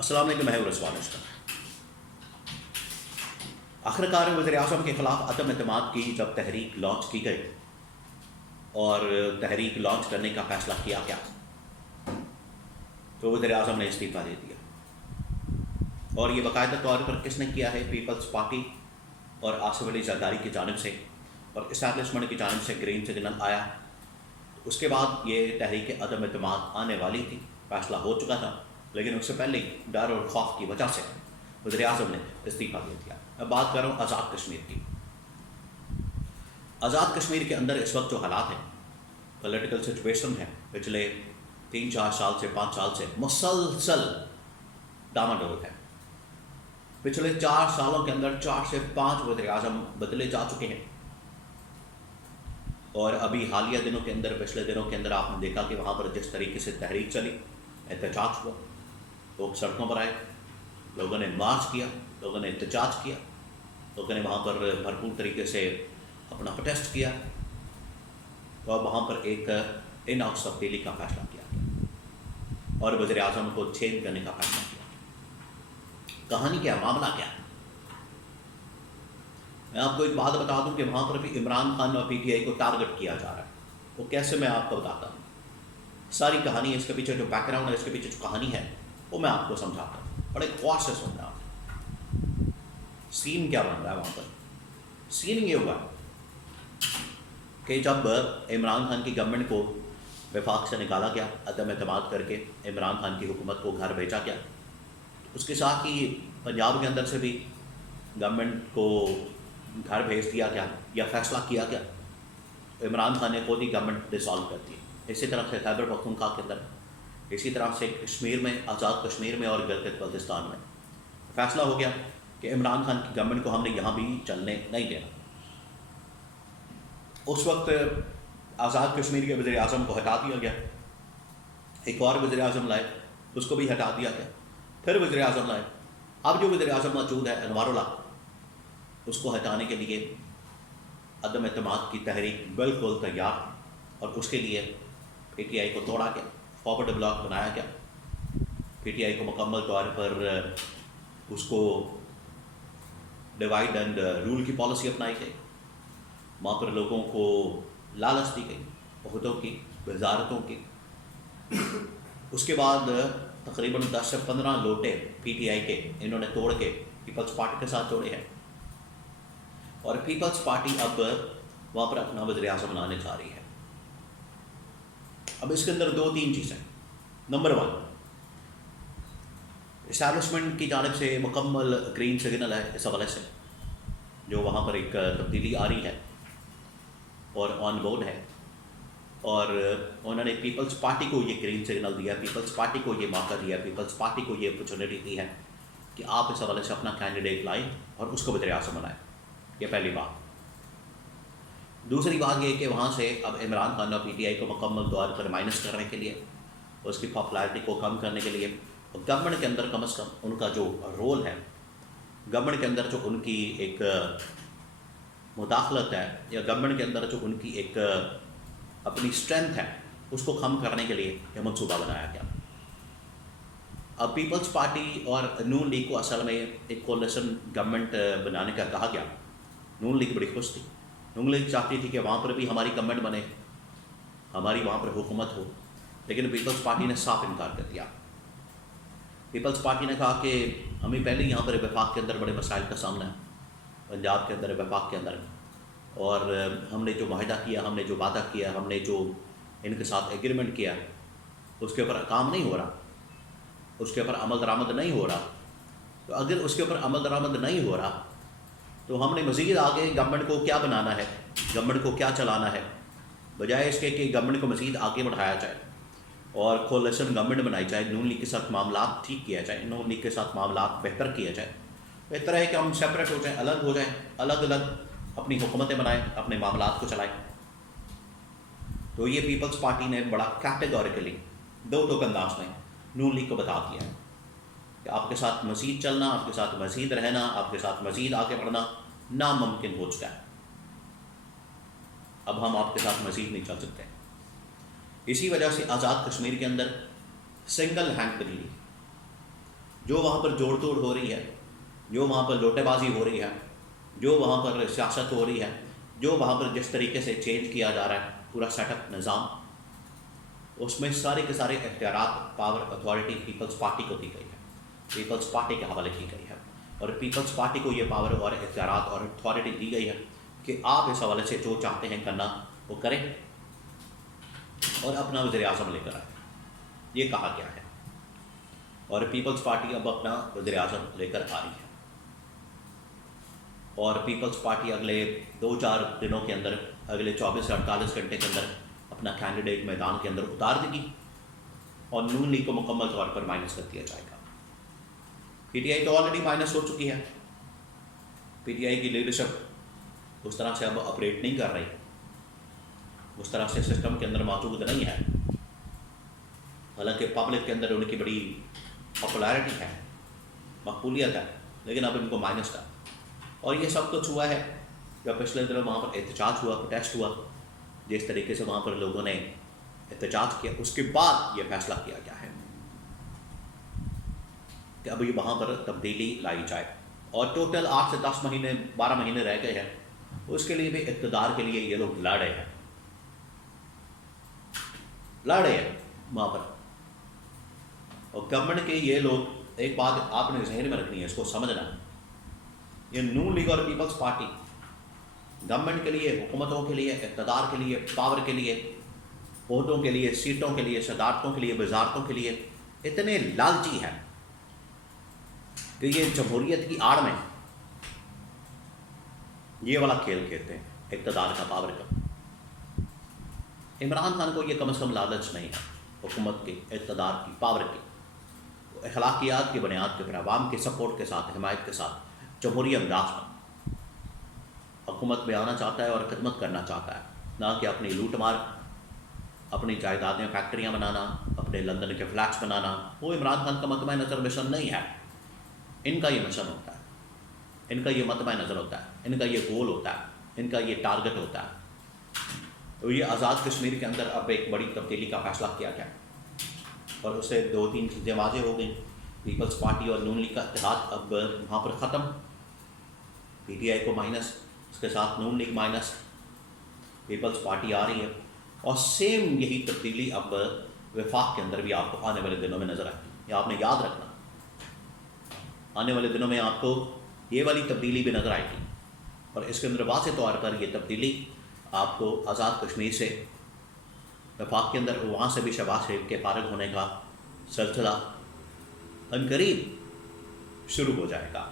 السلام علیکم میں رضوان اشرف۔ آخرکار وزیر اعظم کے خلاف عدم اعتماد کی جب تحریک لانچ کی گئی اور تحریک لانچ کرنے کا فیصلہ کیا گیا تو وزیر اعظم نے استعفیٰ دے دیا، اور یہ باقاعدہ طور پر کس نے کیا ہے؟ پیپلز پارٹی اور آصف علی زرداری کی جانب سے اور اسٹیبلشمنٹ کی جانب سے گرین سگنل آیا۔ اس کے بعد یہ تحریک عدم اعتماد آنے والی تھی، فیصلہ ہو چکا تھا، لیکن اس سے پہلے ڈر اور خوف کی وجہ سے وزیر اعظم نے استعفیٰ دے دیا۔ اب بات کر رہا ہوں آزاد کشمیر کی۔ آزاد کشمیر کے اندر اس وقت جو حالات ہیں، پولیٹیکل سچویشن ہے، پچھلے 3-4 سال سے 5 سال سے مسلسل ڈاماڈول ہے۔ پچھلے 4 سالوں کے اندر 4 سے 5 وزیر اعظم بدلے جا چکے ہیں، اور ابھی حالیہ دنوں کے اندر، پچھلے دنوں کے اندر آپ نے دیکھا کہ وہاں پر جس طریقے سے تحریک چلی، احتجاج ہوا، لوگ سڑکوں پر آئے، لوگوں نے مارچ کیا، لوگوں نے احتجاج کیا، لوگوں نے وہاں پر بھرپور طریقے سے اپنا پروٹیسٹ کیا، تو اب وہاں پر ایک ان ہاؤس تبدیلی کا فیصلہ کیا گیا اور وزیر اعظم کو چینج کرنے کا فیصلہ کیا گیا۔ کہانی کیا، معاملہ کیا؟ میں آپ کو ایک بات بتا دوں کہ وہاں پر بھی عمران خان اور پی ٹی آئی کو ٹارگٹ کیا جا رہا ہے۔ وہ کیسے، میں آپ کو بتاتا ہوں۔ ساری کہانی، اس کے پیچھے جو بیک گراؤنڈ ہے، اس کے پیچھے جو کہانی ہے، وہ میں آپ کو سمجھاتا ہوں، بڑے غور سے سننا۔ سین کیا بن رہا ہے وہاں پر؟ سین یہ ہوا کہ جب عمران خان کی گورنمنٹ کو وفاق سے نکالا گیا، عدم اعتماد کر کے عمران خان کی حکومت کو گھر بھیجا گیا، اس کے ساتھ ہی پنجاب کے اندر سے بھی گورنمنٹ کو گھر بھیج دیا گیا یا فیصلہ کیا گیا۔ عمران خان نے خود ہی گورنمنٹ ڈسالو کر دی۔ اسی طرح سے خیبر پختونخوا کے اندر، اسی طرح سے کشمیر میں، آزاد کشمیر میں اور گلگت بلتستان میں فیصلہ ہو گیا کہ عمران خان کی گورنمنٹ کو ہم نے یہاں بھی چلنے نہیں دینا۔ اس وقت آزاد کشمیر کے وزیر اعظم کو ہٹا دیا گیا، ایک اور وزیر اعظم لائے، اس کو بھی ہٹا دیا گیا، پھر وزیر اعظم لائے۔ اب جو وزیر اعظم موجود ہے انوار اللہ، اس کو ہٹانے کے لیے عدم اعتماد کی تحریک بالکل تیار، اور اس کے لیے پی ٹی آئی کو توڑا گیا، فارورڈ بلاک بنایا گیا۔ پی ٹی آئی کو مکمل طور پر اس کو ڈیوائڈ اینڈ رول کی پالیسی اپنائی گئی، وہاں پر لوگوں کو لالچ دی گئی، عہدوں کی، وزارتوں کی۔ اس کے بعد تقریباً 10 سے 15 لوٹے پی ٹی آئی کے انہوں نے توڑ کے پیپلز پارٹی کے ساتھ جوڑے ہیں، اور پیپلز پارٹی اب وہاں پر اپنا وزیر اعظم لانے جا رہی ہے۔ اب اس کے اندر 2-3 چیزیں۔ نمبر 1، اسٹیبلشمنٹ کی جانب سے مکمل گرین سگنل ہے اس حوالے سے، جو وہاں پر ایک تبدیلی آ رہی ہے اور آن بورڈ ہے، اور انہوں نے پیپلز پارٹی کو یہ گرین سگنل دیا، پیپلز پارٹی کو یہ موقع دیا، پیپلز پارٹی کو یہ اپرچونٹی دی ہے کہ آپ اس حوالے سے اپنا کینڈیڈیٹ لائیں اور اس کو وزیر اعظم بنائیں۔ یہ پہلی بات۔ دوسری بات یہ کہ وہاں سے اب عمران خان اور پی ٹی آئی کو مکمل طور پر مائنس کرنے کے لیے، اس کی پاپولرٹی کو کم کرنے کے لیے، گورنمنٹ کے اندر کم از کم ان کا جو رول ہے، گورنمنٹ کے اندر جو ان کی ایک مداخلت ہے، یا گورنمنٹ کے اندر جو ان کی ایک اپنی اسٹرینتھ ہے، اس کو کم کرنے کے لیے یہ منصوبہ بنایا گیا۔ اب پیپلز پارٹی اور نون لیگ کو اصل میں ایک کولیشن گورنمنٹ بنانے کا کہا گیا۔ نون لیگ بڑی خوش تھی، نون لیگ چاہتی تھی کہ وہاں پر بھی ہماری گورنمنٹ بنے، ہماری وہاں پر حکومت ہو، لیکن پیپلز پارٹی نے صاف انکار کر دیا۔ پیپلز پارٹی نے کہا کہ ہمیں پہلے یہاں پر وفاق کے اندر بڑے مسائل کا سامنا ہے، پنجاب کے اندر، وفاق کے اندر، اور ہم نے جو معاہدہ کیا، ہم نے جو وعدہ کیا، ہم نے جو ان کے ساتھ ایگریمنٹ کیا، اس کے اوپر کام نہیں ہو رہا، اس کے اوپر عمل درآمد نہیں ہو رہا۔ تو اگر اس کے اوپر عمل درآمد نہیں ہو رہا تو ہم نے مزید آگے گورنمنٹ کو کیا بنانا ہے، گورنمنٹ کو کیا چلانا ہے، بجائے اس کے کہ گورنمنٹ کو مزید آگے بڑھایا جائے اور کولیشن گورنمنٹ بنائی جائے، نون لیگ کے ساتھ معاملات ٹھیک کیا جائے، نون لیگ کے ساتھ معاملات بہتر کیا جائے۔ بہتر ہے کہ ہم سیپریٹ ہو جائیں، الگ ہو جائیں، الگ الگ اپنی حکومتیں بنائیں، اپنے معاملات کو چلائیں۔ تو یہ پیپلز پارٹی نے بڑا کیٹیگوریکلی، دو ٹوک انداز میں نون لیگ کو بتا دیا ہے کہ آپ کے ساتھ مزید چلنا، آپ کے ساتھ مزید رہنا، آپ کے ساتھ مزید آگے بڑھنا ناممکن ہو چکا ہے۔ اب ہم آپ کے ساتھ مزید نہیں چل سکتے۔ اسی وجہ سے آزاد کشمیر کے اندر سنگل ہینڈلی جو وہاں پر جوڑ توڑ ہو رہی ہے، جو وہاں پر لوٹے بازی ہو رہی ہے، جو وہاں پر سیاست ہو رہی ہے، جو وہاں پر جس طریقے سے چینج کیا جا رہا ہے پورا سیٹ اپ نظام، اس میں سارے کے سارے اختیارات، پاور، اتھارٹی پیپلز پارٹی کو دی گئی ہے، پیپلز پارٹی کے حوالے کی گئی ہے، اور پیپلز پارٹی کو یہ پاور اور اختیارات اور اتھارٹی دی گئی ہے کہ آپ اس حوالے سے جو چاہتے ہیں کرنا وہ کریں اور اپنا وزیر اعظم لے کر آئیں، یہ کہا گیا ہے۔ اور پیپلز پارٹی اب اپنا وزیر اعظم لے کر آ رہی ہے، اور پیپلز پارٹی اگلے 2-4 دنوں کے اندر، اگلے 24 سے 48 گھنٹے کے اندر اپنا کینڈیڈیٹ میدان کے اندر اتار دے گی، اور نون لیگ کو مکمل طور پر مائنس کر دیا جائے گا۔ پی ٹی آئی تو آلریڈی مائنس ہو چکی ہے، پی ٹی آئی کی لیڈرشپ اس طرح سے اب آپریٹ نہیں کر رہی، اس طرح سے سسٹم کے اندر موجود نہیں ہے، حالانکہ پبلک کے اندر ان کی بڑی پاپولیرٹی ہے، مقبولیت ہے، لیکن اب ان کو مائنس کا۔ اور یہ سب کچھ ہوا ہے جب پچھلے دنوں وہاں پر احتجاج ہوا، پروٹیسٹ ہوا، جس طریقے سے وہاں پر لوگوں نے احتجاج کیا، اس کے بعد یہ فیصلہ کیا گیا ہے کہ اب یہ وہاں پر تبدیلی لائی جائے، اور ٹوٹل 8 سے 10 مہینے 12 مہینے رہ گئے ہیں، اس کے لیے بھی اقتدار کے لیے یہ لوگ لڑ رہے ہیں وہاں پر۔ اور گورنمنٹ کے یہ لوگ، ایک بات آپ نے ذہن میں رکھنی ہے، اس کو سمجھنا، یہ نون لیگ اور پیپلز پارٹی گورنمنٹ کے لیے، حکومتوں کے لیے، اقتدار کے لیے، پاور کے لیے، عہدوں کے لیے، سیٹوں کے لیے، صدارتوں کے لیے، وزارتوں کے لیے اتنے لالچی ہیں کہ یہ جمہوریت کی آڑ میں یہ والا کھیل کھیلتے ہیں، اقتدار کا، پاور کا۔ عمران خان کو یہ کم از کم لالچ نہیں ہے حکومت کی، اقتدار کی، پاور کی، وہ اخلاقیات کی بنیاد کے پر عوام کے سپورٹ کے ساتھ، حمایت کے ساتھ جمہوری انداز میں حکومت میں آنا چاہتا ہے اور خدمت کرنا چاہتا ہے، نہ کہ اپنی لوٹ مار، اپنی جائیدادیں، فیکٹریاں بنانا، اپنے لندن کے فلیٹس بنانا۔ وہ عمران خان کا مطمع نظر مشن نہیں ہے، ان کا یہ مشن ہوتا ہے، ان کا یہ مطمع نظر ہوتا ہے، ان کا یہ گول ہوتا ہے، ان کا یہ ٹارگٹ ہوتا ہے۔ تو یہ آزاد کشمیر کے اندر اب ایک بڑی تبدیلی کا فیصلہ کیا گیا، اور اس سے 2-3 چیزیں واضح ہو گئیں۔ پیپلز پارٹی اور نون لیگ کا اتحاد اب وہاں پر ختم، پی ٹی آئی کو مائنس، اس کے ساتھ نون لیگ مائنس، پیپلز پارٹی آ رہی ہے، اور سیم یہی تبدیلی اب وفاق کے اندر بھی آپ کو آنے والے دنوں میں نظر آئے گی۔ یہ آپ نے یاد رکھنا، آنے والے دنوں میں آپ کو یہ والی تبدیلی بھی نظر آئے گی، اور اس کے اندر واضح طور پر یہ تبدیلی آپ کو آزاد کشمیر سے وفاق کے اندر، وہاں سے بھی شہباز شریف کے فارغ ہونے کا سلسلہ عنقریب شروع ہو جائے گا۔